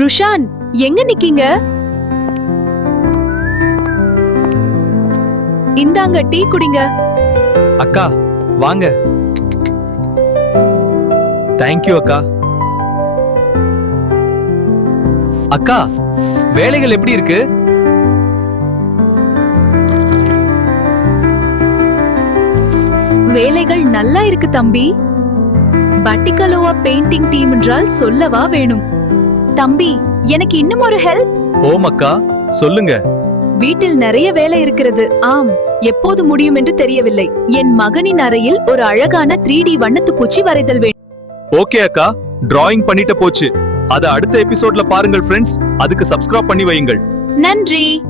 ருஷான், எங்க நிக்கீங்க? இந்தாங்க டீ குடிங்க. அக்கா வாங்க. தேங்க்யூ அக்கா. அக்கா, வேலைகள் எப்படி இருக்கு? வேலைகள் நல்லா இருக்கு தம்பி. பட்டிகலோவா பெயிண்டிங் டீம் என்றால் சொல்லவா வேணும். தம்பி, எனக்கு இன்னும் ஒரு ஹெல்ப். ஓம் அக்கா, சொல்லுங்க. வீட்டில் நிறைய வேலை இருக்கிறது. ஆம், எப்போது முடியும் என்று தெரியவில்லை. என் மகனின் அறையில் ஒரு அழகான 3D வண்ணத்து பூச்சி வரைதல் வேண்டும். ஓகே அக்கா, டிராயிங் பண்ணிட்ட போச்சு. அத அடுத்த எபிசோட்ல பாருங்கள் ஃப்ரெண்ட்ஸ். அதுக்கு சப்ஸ்கிரைப் பண்ணி வையுங்கள். நன்றி.